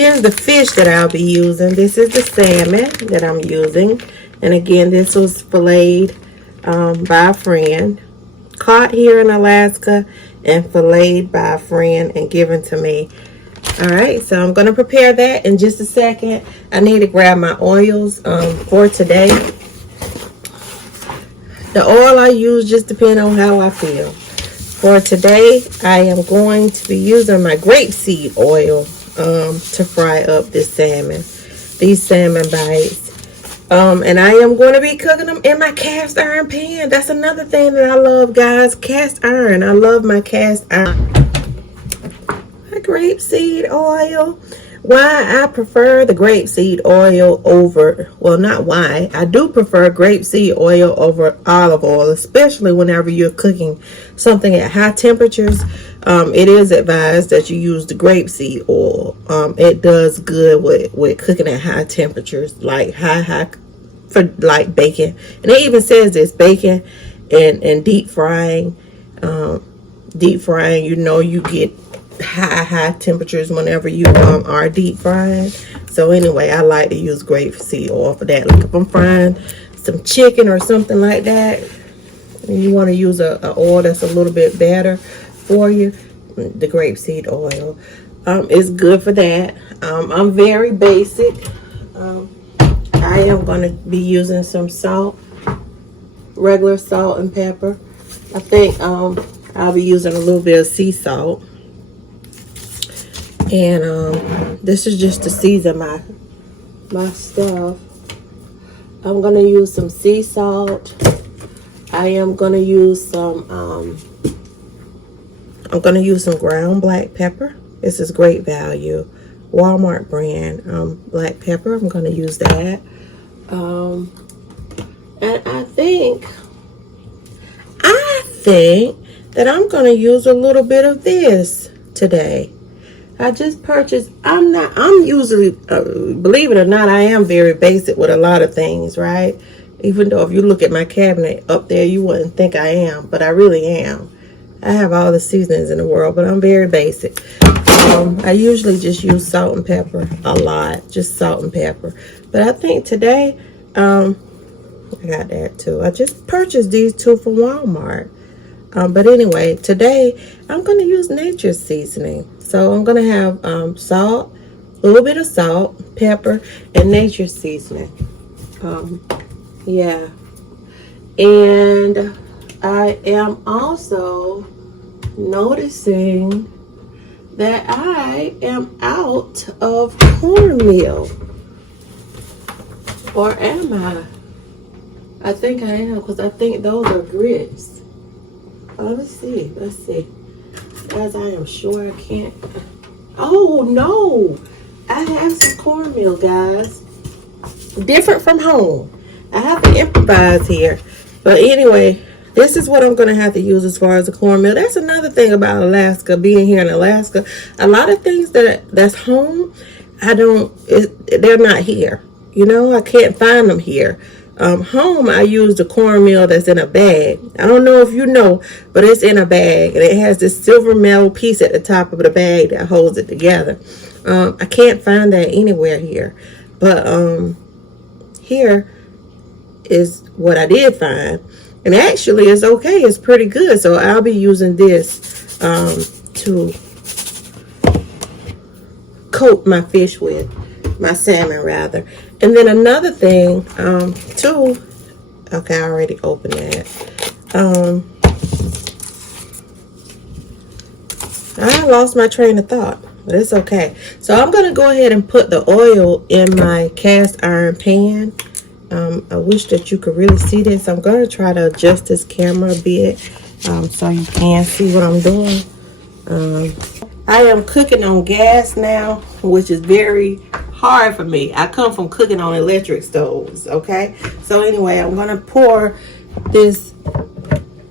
Here's the fish that I'll be using. This is the salmon that I'm using. And again, this was filleted by a friend. Caught here in Alaska and filleted by a friend and given to me. Alright, so I'm going to prepare that in just a second. I need to grab my oils for today. The oil I use just depends on how I feel. For today, I am going to be using my grapeseed oil to fry up this salmon. These salmon bites. And I am going to be cooking them in my cast iron pan. That's another thing that I love, guys. Cast iron. I love my cast iron. My grapeseed oil. Why I prefer the grapeseed oil over, well, not why. I do prefer grapeseed oil over olive oil, especially whenever you're cooking something at high temperatures. It is advised that you use the grapeseed oil. It does good with cooking at high temperatures, like high for like bacon. And it even says this bacon and deep frying. Deep frying, you know, you get high temperatures whenever you are deep frying. So anyway, I like to use grapeseed oil for that. Like if I'm frying some chicken or something like that, and you want to use a oil that's a little bit better for you, the grapeseed oil is good for that. I'm very basic. I am going to be using some salt, regular salt and pepper. I think I'll be using a little bit of sea salt. And this is just to season my stuff. I'm gonna use some sea salt. I am gonna use some I'm gonna use some ground black pepper. This is great value, Walmart brand black pepper. I'm gonna use that. And I think that I'm gonna use a little bit of this today. I just purchased, I'm usually, believe it or not, I am very basic with a lot of things, right? Even though if you look at my cabinet up there, you wouldn't think I am, but I really am. I have all the seasonings in the world, but I'm very basic. I usually just use salt and pepper a lot, just salt and pepper. But I think today, I got that too. I just purchased these two from Walmart. But anyway, today I'm going to use nature's seasoning. So I'm going to have salt, a little bit of salt, pepper, and nature's seasoning. Yeah. And I am also noticing that I am out of cornmeal. Or am I? I think I am, because I think those are grits. Let's see. As I am sure I can't. Oh no, I have some cornmeal, guys. Different from home. I have to improvise here. But anyway, this is what I'm going to have to use as far as the cornmeal. That's another thing about Alaska, being here in Alaska. A lot of things that's home, they're not here. You know, I can't find them here. Home, I use the cornmeal that's in a bag. I don't know if you know, but it's in a bag. And it has this silver metal piece at the top of the bag that holds it together. I can't find that anywhere here. But here is what I did find. And actually, it's okay. It's pretty good. So I'll be using this to coat my fish with. My salmon, rather. And then another thing, too. Okay, I already opened that. I lost my train of thought, but it's okay. So I'm going to go ahead and put the oil in my cast iron pan. I wish that you could really see this. I'm going to try to adjust this camera a bit so you can see what I'm doing. I am cooking on gas now, which is very hard for me. I come from cooking on electric stoves, okay? So anyway, I'm going to pour this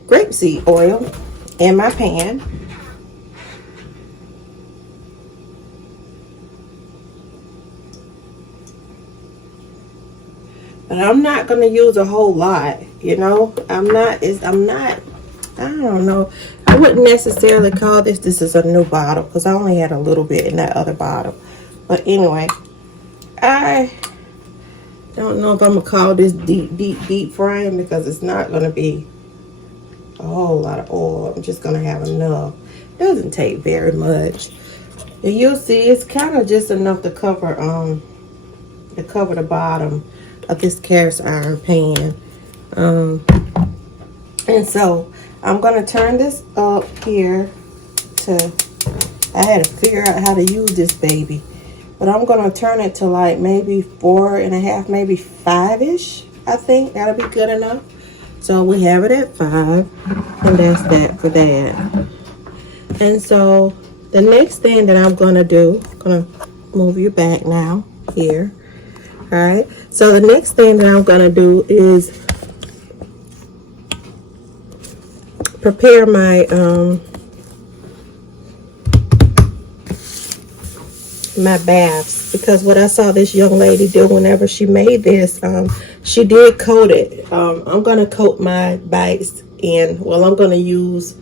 grapeseed oil in my pan. But I'm not going to use a whole lot, you know? I don't know. I wouldn't necessarily call this is a new bottle because I only had a little bit in that other bottle. But anyway, I don't know if I'm gonna call this deep frying, because it's not gonna be a whole lot of oil. I'm just gonna have enough. Doesn't take very much, and you'll see it's kind of just enough to cover the bottom of this cast iron pan. And so I'm gonna turn this up here to, I had to figure out how to use this baby, but I'm gonna turn it to like maybe 4.5, maybe 5-ish. I think that'll be good enough. So we have it at 5, and that's that for that. And so the next thing that I'm gonna do, I'm gonna move you back now here. All right, so the next thing that I'm gonna do is prepare my my baths, because what I saw this young lady do whenever she made this, she did coat it. I'm gonna coat my bites in, well, I'm gonna use,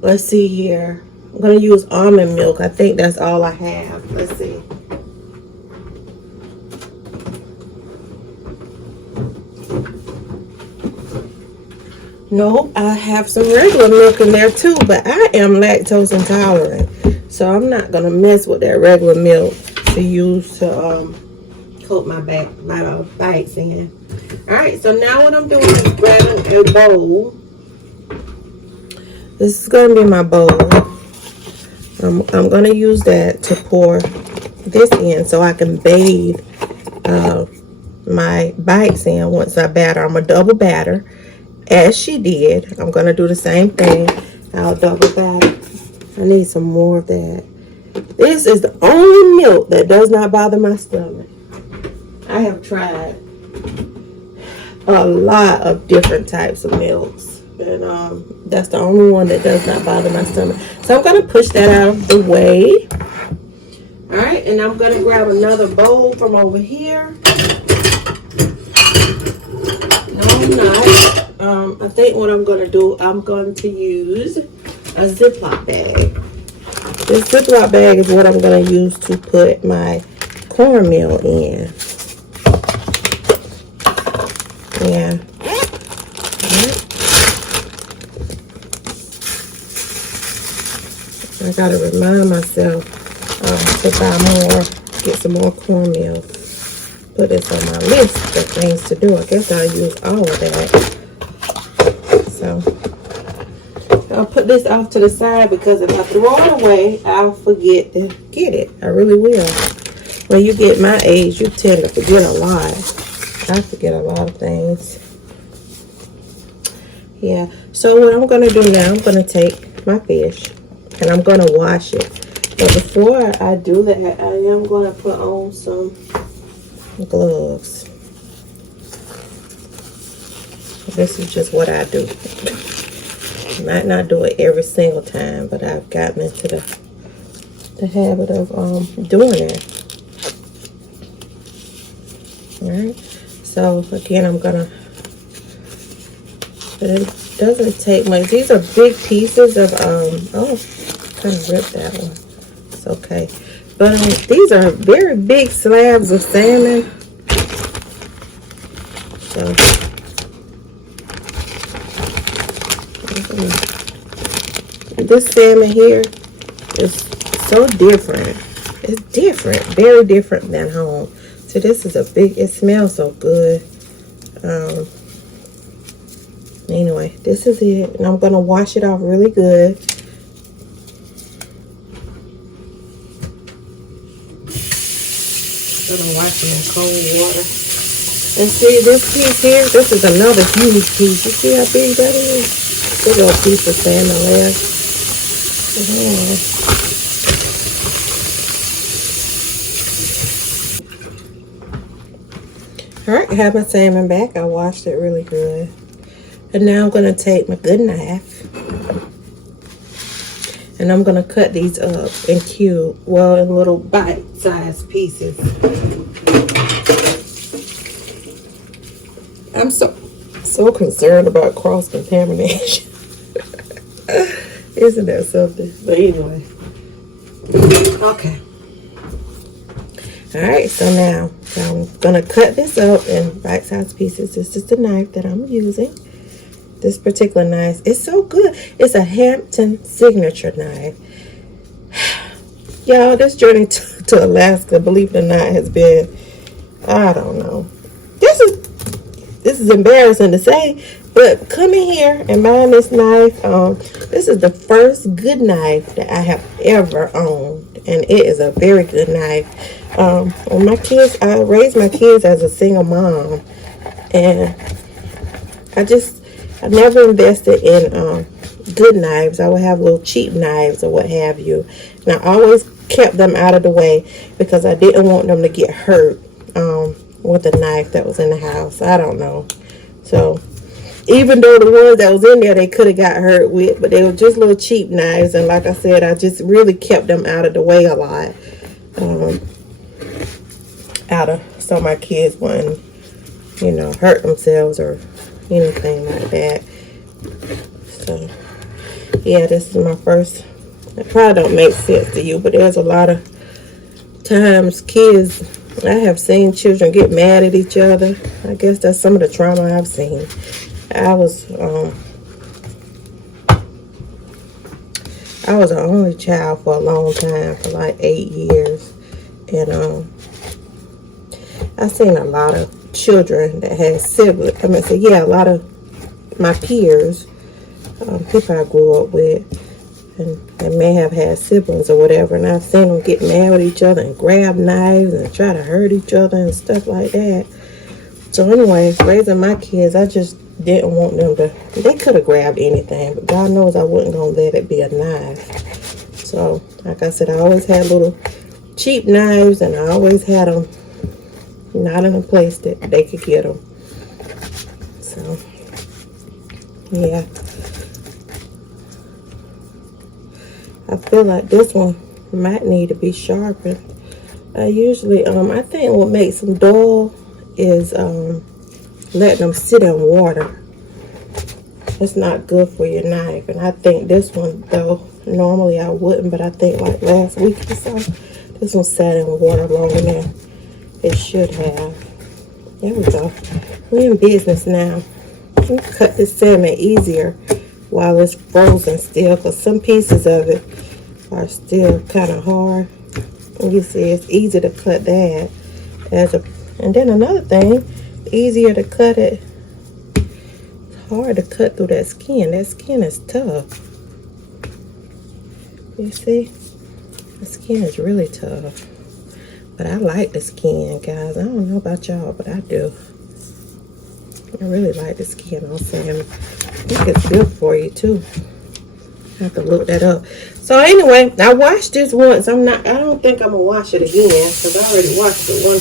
let's see here, I'm gonna use almond milk. I think that's all I have. Let's see. No, I have some regular milk in there too, but I am lactose intolerant, so I'm not gonna mess with that regular milk to use to coat my bites in. All right, so now what I'm doing is grabbing a bowl. This is gonna be my bowl. I'm gonna use that to pour this in, so I can bathe my bites in once I batter. I'm a double batter. As she did, I'm gonna do the same thing. I'll double batter. I need some more of that. This is the only milk that does not bother my stomach. I have tried a lot of different types of milks, and that's the only one that does not bother my stomach. So I'm gonna push that out of the way. All right, and I'm gonna grab another bowl from over here. No, I'm not. I think what I'm going to do, I'm going to use a Ziploc bag. This Ziploc bag is what I'm going to use to put my cornmeal in. Yeah. I got to remind myself to buy more, get some more cornmeal. Put this on my list of things to do. I guess I'll use all of that. So I'll put this off to the side, because if I throw it away, I'll forget to get it. I really will. When you get my age, you tend to forget a lot. I forget a lot of things. Yeah. So what I'm going to do now, I'm going to take my fish and I'm going to wash it. But before I do that, I am going to put on some gloves. This is just what I do. Might not do it every single time, but I've gotten into the habit of doing it. All right. So again, I'm gonna. But it doesn't take much. These are big pieces of oh, kind of ripped that one. It's okay. But these are very big slabs of salmon. So. This salmon here is so different. It's different, very different than home. So this is a big, it smells so good. Anyway, this is it. And I'm going to wash it off really good. I'm going to wash it in cold water. And see this piece here, this is another huge piece. You see how big that is? Big old piece of salmon left. Yeah. Alright, I have my salmon back. I washed it really good. And now I'm going to take my good knife. And I'm going to cut these up in cubes. Well, in little bite-sized pieces. I'm so concerned about cross-contamination. Isn't that something? But anyway. Okay. All right, so now I'm gonna cut this up in bite-sized pieces. This is the knife that I'm using. This particular knife is so good. It's a Hampton signature knife. Y'all, this journey to Alaska, believe it or not, has been, I don't know. This is embarrassing to say, but coming here and buying this knife, this is the first good knife that I have ever owned, and it is a very good knife. When my kids, I raised my kids as a single mom, and I never invested in good knives. I would have little cheap knives or what have you, and I always kept them out of the way because I didn't want them to get hurt with a knife that was in the house. I don't know. So even though the ones that was in there they could have got hurt with, but they were just little cheap knives, and like I said, I just really kept them out of the way a lot, so my kids wouldn't, hurt themselves or anything like that. So yeah, this is my first. It probably don't make sense to you, but there's a lot of times I have seen children get mad at each other. I guess that's some of the trauma I've seen. I was an only child for a long time, for like 8 years, and I've seen a lot of children that had siblings. A lot of my peers, people I grew up with, and they may have had siblings or whatever, and I've seen them get mad with each other and grab knives and try to hurt each other and stuff like that. So anyway, raising my kids, I just didn't want them to, they could have grabbed anything, but God knows I wasn't going to let it be a knife. So, like I said, I always had little cheap knives, and I always had them not in a place that they could get them. So, yeah. I feel like this one might need to be sharpened. I think what makes them dull is letting them sit in water. It's not good for your knife. And I think this one, though, normally I wouldn't, but I think like last week or so, this one sat in water longer than it should have. There we go. We're in business now. I'm going to cut this salmon easier while it's frozen still, because some pieces of it are still kind of hard. And you see, it's easy to cut that. And then another thing, easier to cut it. It's hard to cut through that skin. That skin is tough. You see? The skin is really tough. But I like the skin, guys. I don't know about y'all, but I do. I really like the skin on salmon. I think it's good for you too. I have to look that up. So anyway, I washed this once. I don't think I'm gonna wash it again because I already washed it one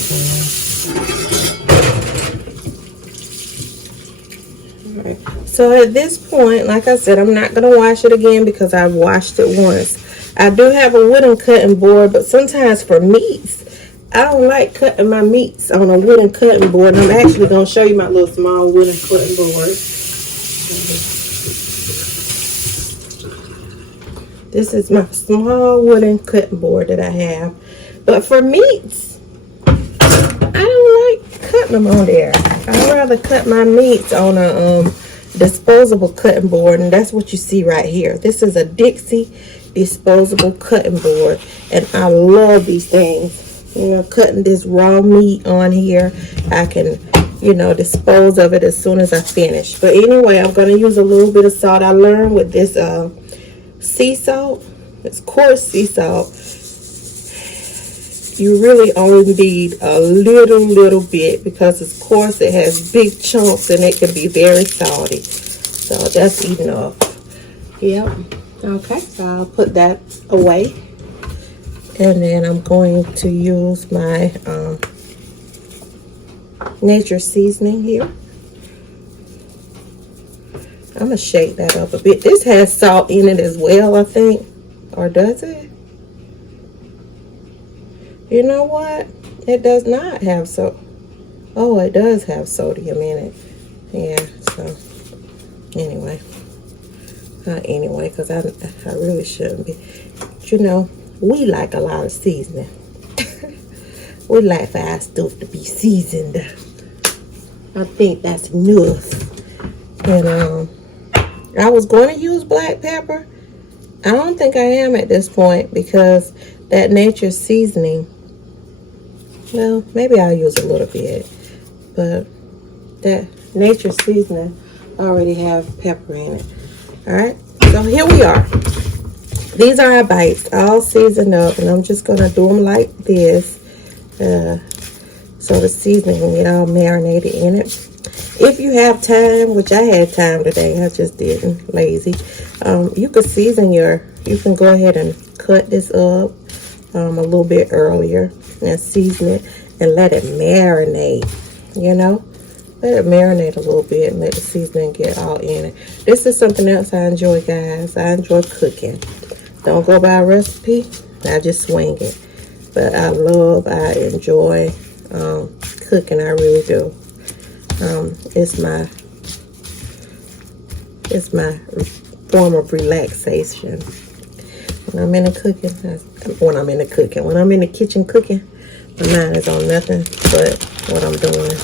time. Alright. So at this point, like I said, I'm not gonna wash it again because I washed it once. I do have a wooden cutting board, but sometimes for meats, I don't like cutting my meats on a wooden cutting board. And I'm actually going to show you my little small wooden cutting board. This is my small wooden cutting board that I have. But for meats, I don't like cutting them on there. I'd rather cut my meats on a disposable cutting board. And that's what you see right here. This is a Dixie disposable cutting board. And I love these things. Cutting this raw meat on here, I can, dispose of it as soon as I finish. But anyway, I'm going to use a little bit of salt. I learned with this sea salt, it's coarse sea salt, you really only need a little bit because it's coarse. It has big chunks and it can be very salty. So that's enough. Yep. Okay, so I'll put that away. And then I'm going to use my nature seasoning here. I'm going to shake that up a bit. This has salt in it as well, I think. Or does it? You know what? It does not have salt. Oh, it does have sodium in it. Yeah, so anyway. Not anyway, because I really shouldn't be. But we like a lot of seasoning. We like for our stuff to be seasoned. I think that's enough. And I was going to use black pepper. I don't think I am at this point because that nature seasoning, well, maybe I'll use a little bit, but that nature seasoning already have pepper in it. All right, so here we are. These are our bites, all seasoned up, and I'm just gonna do them like this, so the seasoning can get all marinated in it. If you have time, which I had time today, I just didn't, lazy. You could season you can go ahead and cut this up a little bit earlier and season it and let it marinate, you know. Let it marinate a little bit and let the seasoning get all in it. This is something else I enjoy, guys. I enjoy cooking. Don't go by a recipe. I just swing it. But I enjoy cooking. I really do. It's my form of relaxation. When I'm in the kitchen cooking, my mind is on nothing but what I'm doing.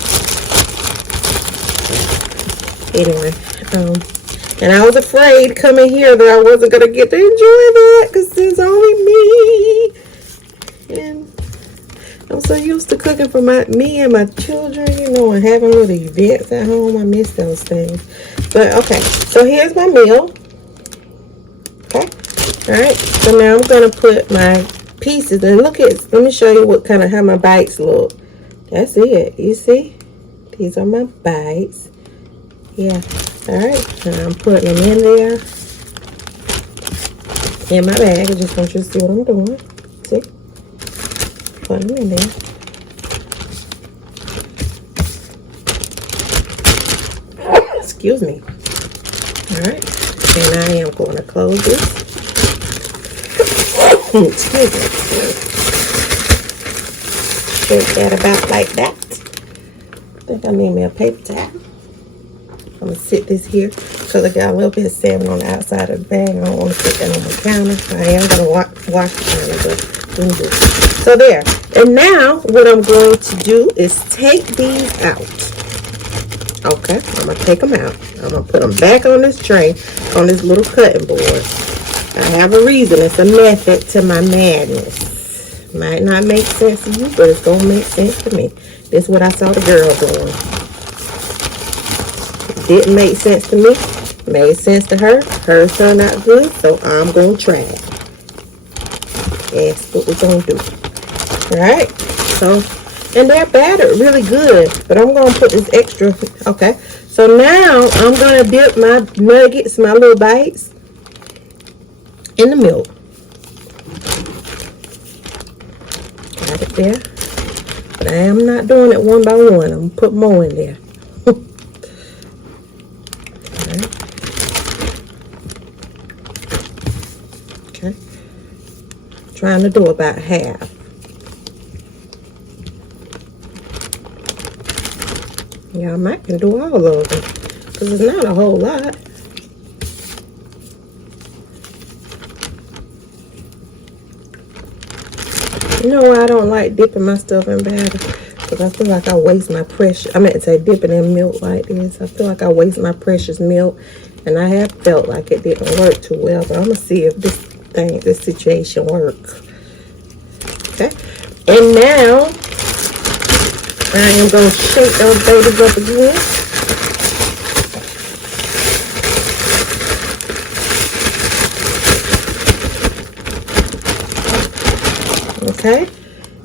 Anyway, and I was afraid coming here that I wasn't gonna get to enjoy that because there's only me, and I'm so used to cooking for me and my children, you know, and having little events at home. I miss those things. But okay, so here's my meal. Okay, all right. So now I'm gonna put my pieces and let me show you how my bites look. That's it. You see, these are my bites. Yeah. All right. And I'm putting them in there in my bag. I just want you to see what I'm doing. See? Put them in there. Excuse me. All right. And I am going to close this. Excuse me. Shake that about like that. I think I need me a paper towel. I'm going to sit this here because I got a little bit of salmon on the outside of the bag. I don't want to put that on my counter. I am going to wash the counter, but so there. And now what I'm going to do is take these out. Okay, I'm going to take them out. I'm going to put them back on this tray, on this little cutting board. I have a reason. It's a method to my madness. Might not make sense to you, but it's going to make sense to me. This is what I saw the girl doing. Didn't make sense to me. Made sense to her. Hers turned out good, so I'm going to try it. That's what we're going to do. Alright? So, and they're battered really good. But I'm going to put this extra. Okay. So now, I'm going to dip my nuggets, my little bites, in the milk. Got it there. But I am not doing it one by one. I'm going to put more in there. Trying to do about half. Yeah, I might can do all of them because it's not a whole lot. You know why I don't like dipping my stuff in batter? Because I feel like I waste my precious. I meant to say dipping in milk like this. I feel like I waste my precious milk, and I have felt like it didn't work too well. But I'm gonna see if this situation work. Okay, and now I am going to shake those babies up again. Okay,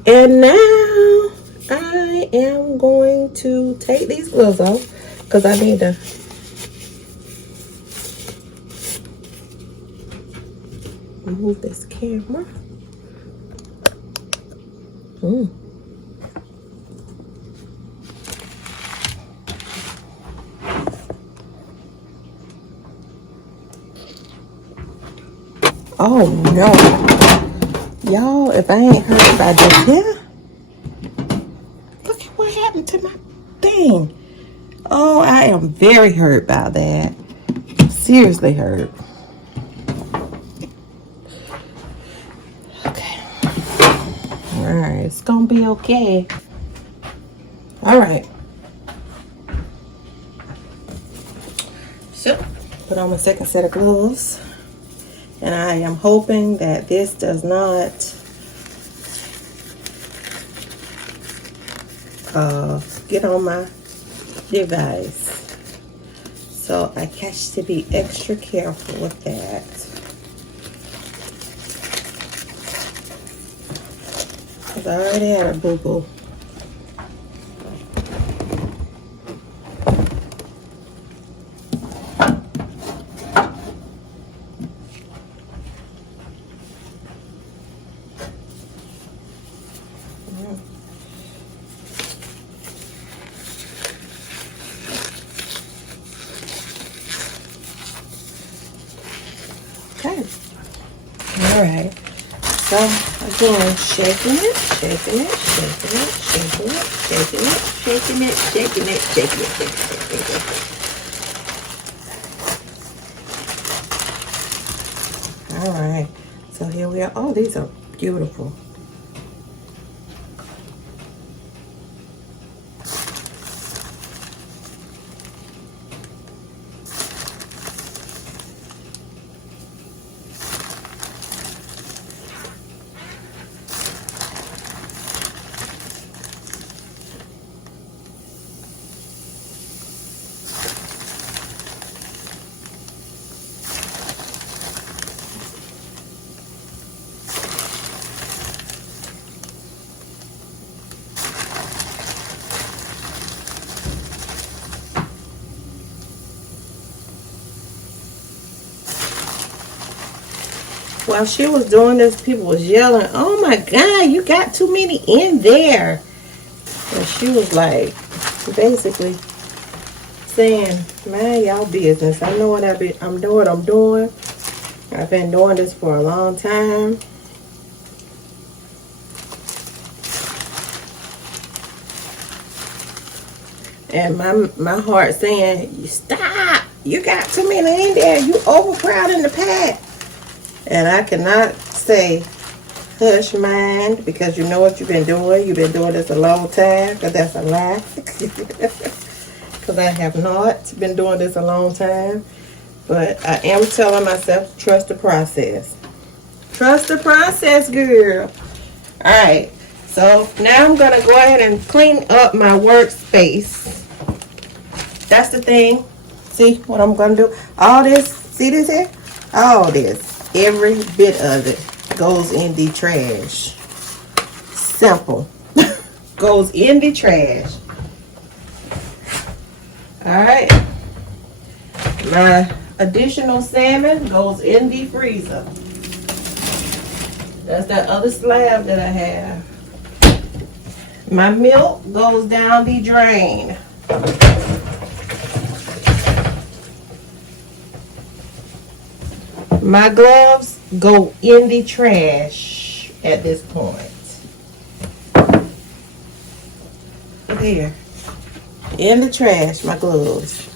and now I am going to take these gloves off because I need to move this camera. Oh no, y'all, if I ain't heard about this here, look at what happened to my thing. Oh, I am very hurt by that. Seriously hurt. Alright, it's gonna be okay. Alright. So, put on my second set of gloves. And I am hoping that this does not get on my device. So I catch to be extra careful with that. Because I already had a boo-boo. Okay. Alright. So again, shaking it, shaking it, shaking it, shaking it, shaking it, shaking it, shaking it, shaking it, shaking it. Alright. So here we are. Oh, these are beautiful. While she was doing this, people was yelling, "Oh my God, you got too many in there." And she was like, basically saying, "Man, y'all business. I know what I'm doing what I'm doing. I've been doing this for a long time." And my heart saying, "Stop! You got too many in there. You overcrowding the pack." And I cannot say, "Hush, mind," because you know what you've been doing. You've been doing this a long time, because that's a lie. Because I have not been doing this a long time. But I am telling myself, trust the process. Trust the process, girl. Alright, so now I'm going to go ahead and clean up my workspace. That's the thing. See what I'm going to do? All this, see this here? All this. Every bit of it goes in the trash. Simple. Goes in the trash. Alright. My additional salmon goes in the freezer. That's that other slab that I have. My milk goes down the drain. My gloves go in the trash at this point. There. In the trash, my gloves.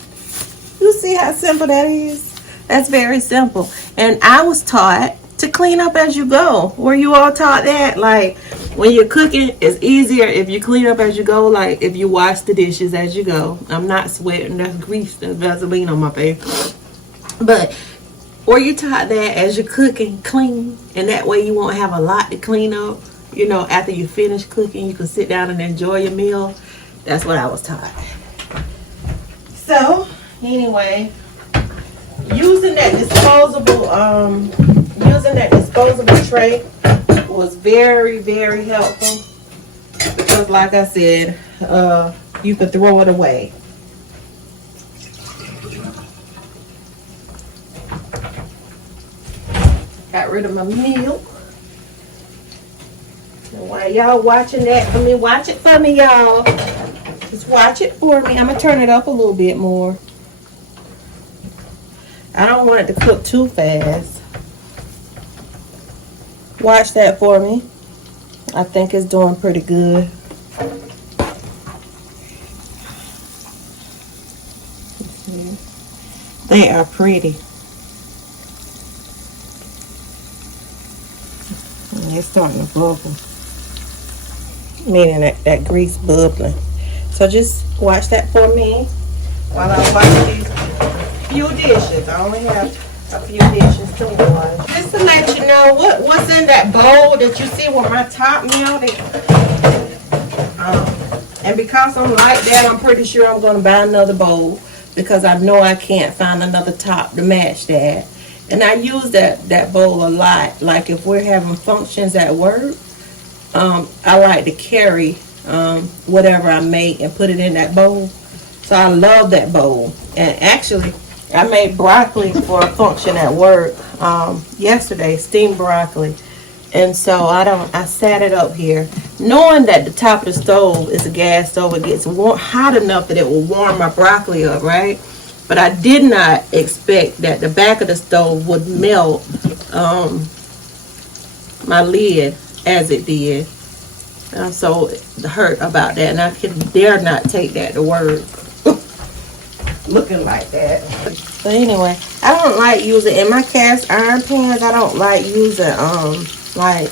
You see how simple that is? That's very simple. And I was taught to clean up as you go. Were you all taught that? Like, when you're cooking, it's easier if you clean up as you go. Like, if you wash the dishes as you go. I'm not sweating. That's grease and Vaseline on my face. But or you taught that as you're cooking, clean, and that way you won't have a lot to clean up. You know, after you finish cooking, you can sit down and enjoy your meal. That's what I was taught. So, anyway, using that disposable tray was very, very helpful. Because like I said, you could throw it away. Got rid of my milk. And while y'all watching that for me, watch it for me, y'all. Just watch it for me. I'm going to turn it up a little bit more. I don't want it to cook too fast. Watch that for me. I think it's doing pretty good. They are pretty. And it's starting to bubble. meaning that grease bubbling. So just watch that for me while I wash these few dishes. I only have a few dishes to wash. Just to let you know what's in that bowl that you see with my top melted. And because I'm like that, I'm pretty sure I'm going to buy another bowl because I know I can't find another top to match that. And I use that bowl a lot. Like if we're having functions at work, I like to carry whatever I make and put it in that bowl. So I love that bowl. And actually, I made broccoli for a function at work yesterday, steamed broccoli. And so I sat it up here, knowing that the top of the stove is a gas stove. It gets hot enough that it will warm my broccoli up, right? But I did not expect that the back of the stove would melt my lid as it did. I'm so hurt about that, and I can dare not take that to work. Looking like that. But anyway, I don't like using, in my cast iron pans, I don't like using like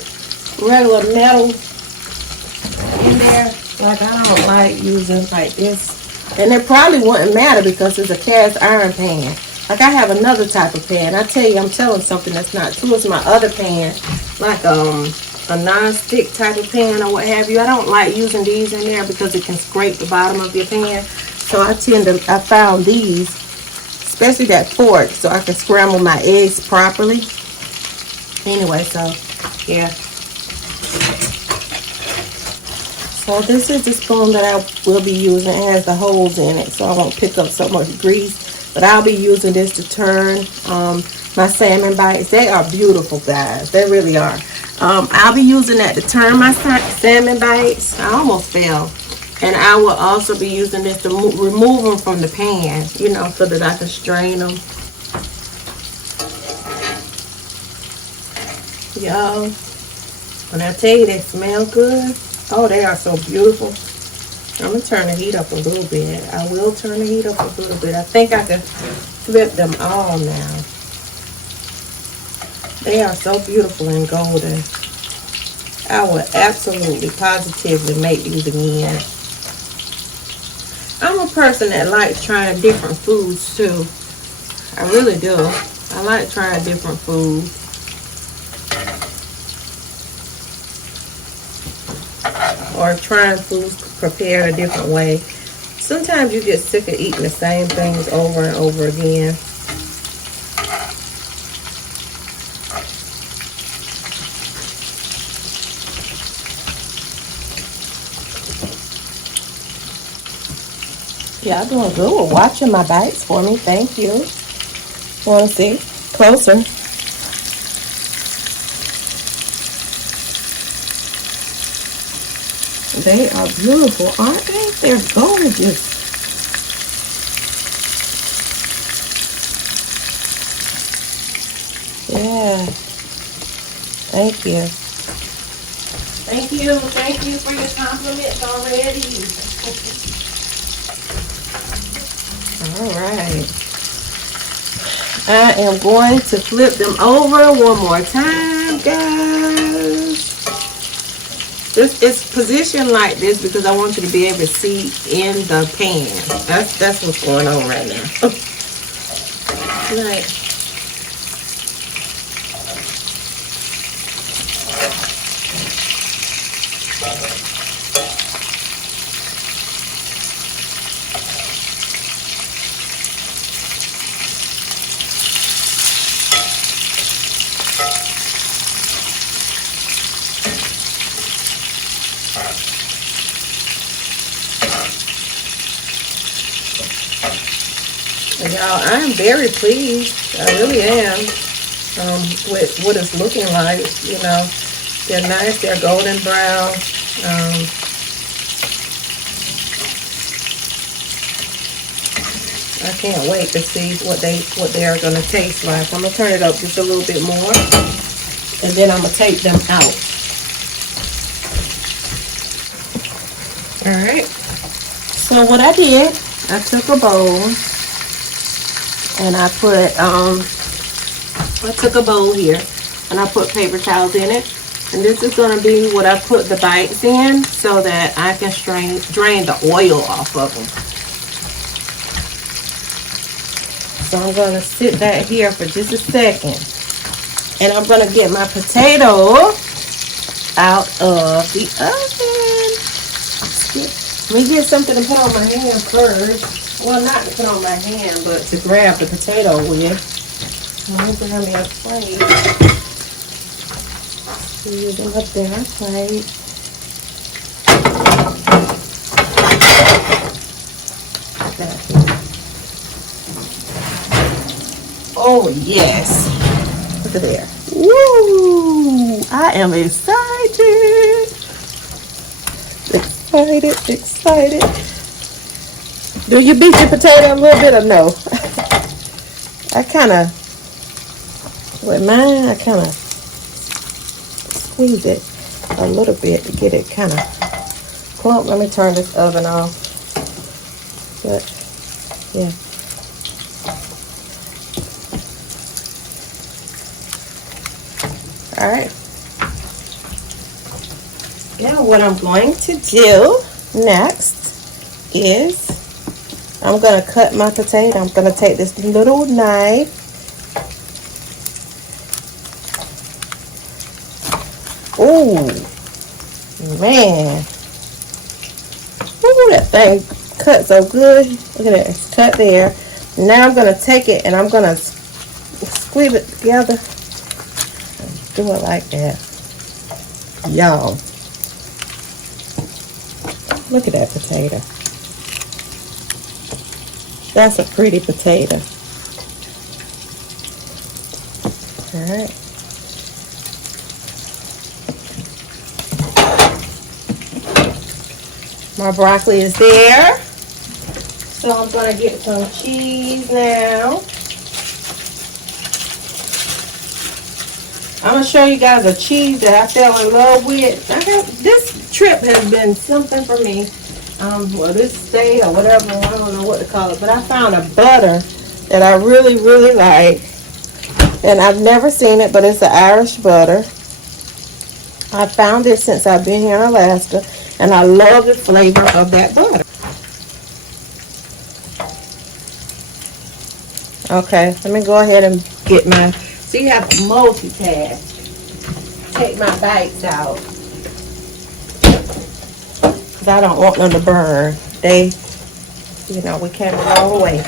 regular metal in there. Like I don't like using like this. And it probably wouldn't matter because it's a cast iron pan. Like I have another type of pan. I tell you, I'm telling something that's not true. It's my other pan, like a non-stick type of pan or what have you. I don't like using these in there because it can scrape the bottom of your pan. So I found these, especially that fork, so I can scramble my eggs properly. Anyway, so yeah. So this is the spoon that I will be using. It has the holes in it, so I won't pick up so much grease. But I'll be using this to turn my salmon bites. They are beautiful, guys. They really are. I'll be using that to turn my salmon bites. I almost fell. And I will also be using this to remove them from the pan, you know, so that I can strain them. Y'all, when I tell you they smell good, oh, they are so beautiful. I'm going to turn the heat up a little bit. I will turn the heat up a little bit. I think I can flip them all now. They are so beautiful and golden. I would absolutely, positively make these again. I'm a person that likes trying different foods too. I really do. I like trying different foods. Or trying foods prepared a different way. Sometimes you get sick of eating the same things over and over again. Y'all doing good with watching my bites for me. Thank you. Want to see? Closer. They are beautiful, aren't they? They're gorgeous. Yeah. Thank you. Thank you. Thank you for your compliments already. All right. I am going to flip them over one more time, guys. This is positioned like this because I want you to be able to see in the pan. That's what's going on right now. Right. Y'all, I am very pleased. I really am with what it's looking like. You know, they're nice. They're golden brown. I can't wait to see what they are going to taste like. I'm gonna turn it up just a little bit more, and then I'm gonna take them out. All right. So what I did, I took a bowl. And I took a bowl here, and I put paper towels in it. And this is going to be what I put the bites in so that I can drain the oil off of them. So I'm going to sit that here for just a second. And I'm going to get my potato out of the oven. Let me get something to put on my hand first. Well, not to put on my hand, but to grab the potato with. Let me grab me a plate. Use them up there, plate. Oh, yes. Look at there. Woo! I am excited. Excited. Do you beat your potato a little bit or no? I kind of, with mine, I kind of squeeze it a little bit to get it kind of plump. Let me turn this oven off. But, yeah. All right. Now what I'm going to do next is I'm going to cut my potato. I'm going to take this little knife. Ooh, man. Ooh, that thing cut so good. Look at that. It's cut there. Now I'm going to take it and I'm going to squeeze it together. Do it like that. Y'all. Look at that potato. That's a pretty potato. All right. My broccoli is there. So I'm going to get some cheese now. I'm going to show you guys a cheese that I fell in love with. This trip has been something for me. Well, this stay or whatever, I don't know what to call it. But I found a butter that I really, really like. And I've never seen it, but it's an Irish butter. I found it since I've been here in Alaska. And I love the flavor of that butter. Okay, let me go ahead and get my... So you have to multitask. Take my bites out. Because I don't want them to burn. They, you know, we came a long way.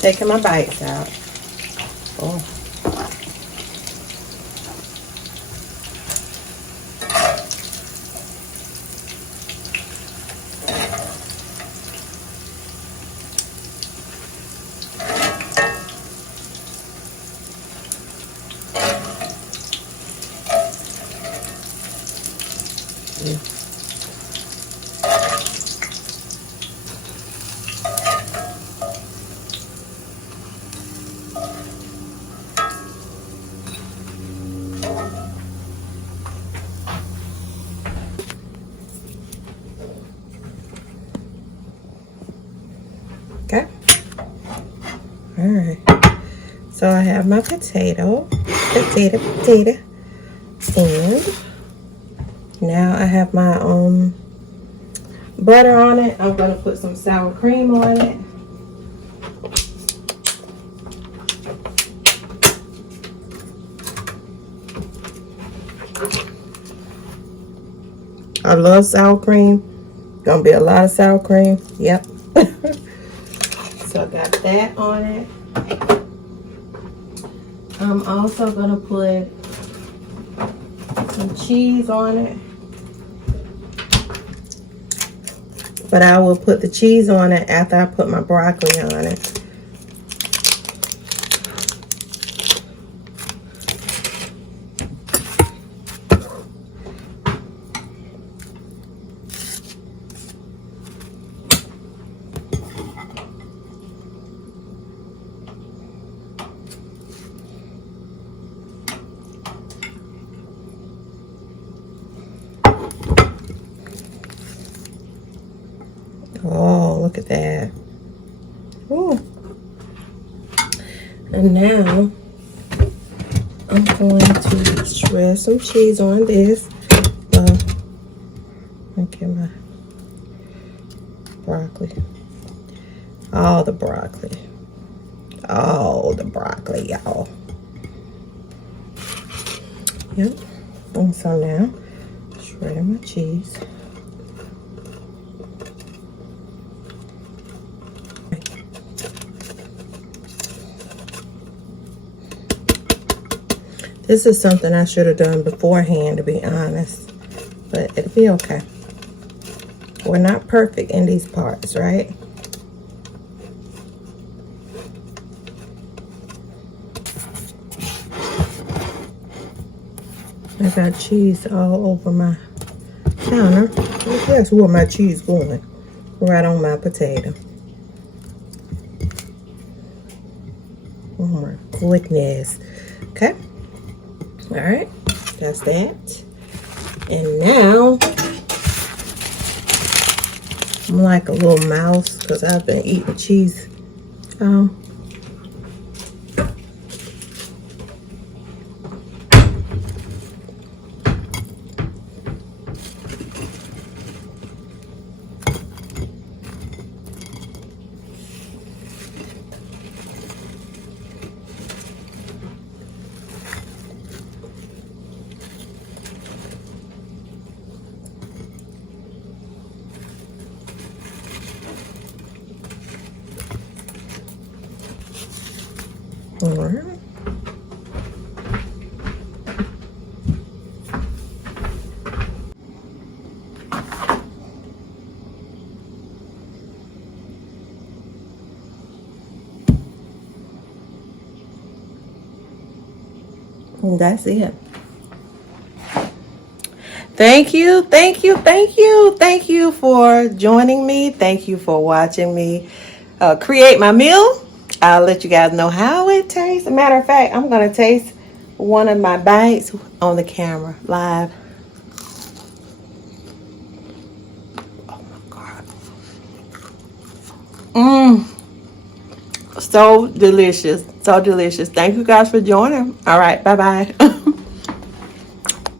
Taking my bites out. Oh. Okay. All right. So I have my potato. And now I have my butter on it. I'm going to put some sour cream on it. I love sour cream. Gonna be a lot of sour cream. Yep. So I got that on it. I'm also gonna put some cheese on it. But I will put the cheese on it after I put my broccoli on it. Oh, look at that. Ooh. And now I'm going to shred some cheese on this. Okay, my broccoli. All the broccoli. All the broccoli, y'all. Yep. And so now, shredding my cheese. This is something I should have done beforehand, to be honest. But it'll be okay. We're not perfect in these parts, right? I got cheese all over my counter. Guess where my cheese going? Right on my potato. Oh my goodness. Okay. All right. That's that. And now, I'm like a little mouse because I've been eating cheese. All right. And that's it. Thank you, thank you, thank you. Thank you for joining me. Thank you for watching me create my meal. I'll let you guys know how it tastes. As a matter of fact, I'm going to taste one of my bites on the camera live. Oh my God. So delicious. So delicious. Thank you guys for joining. All right. Bye-bye.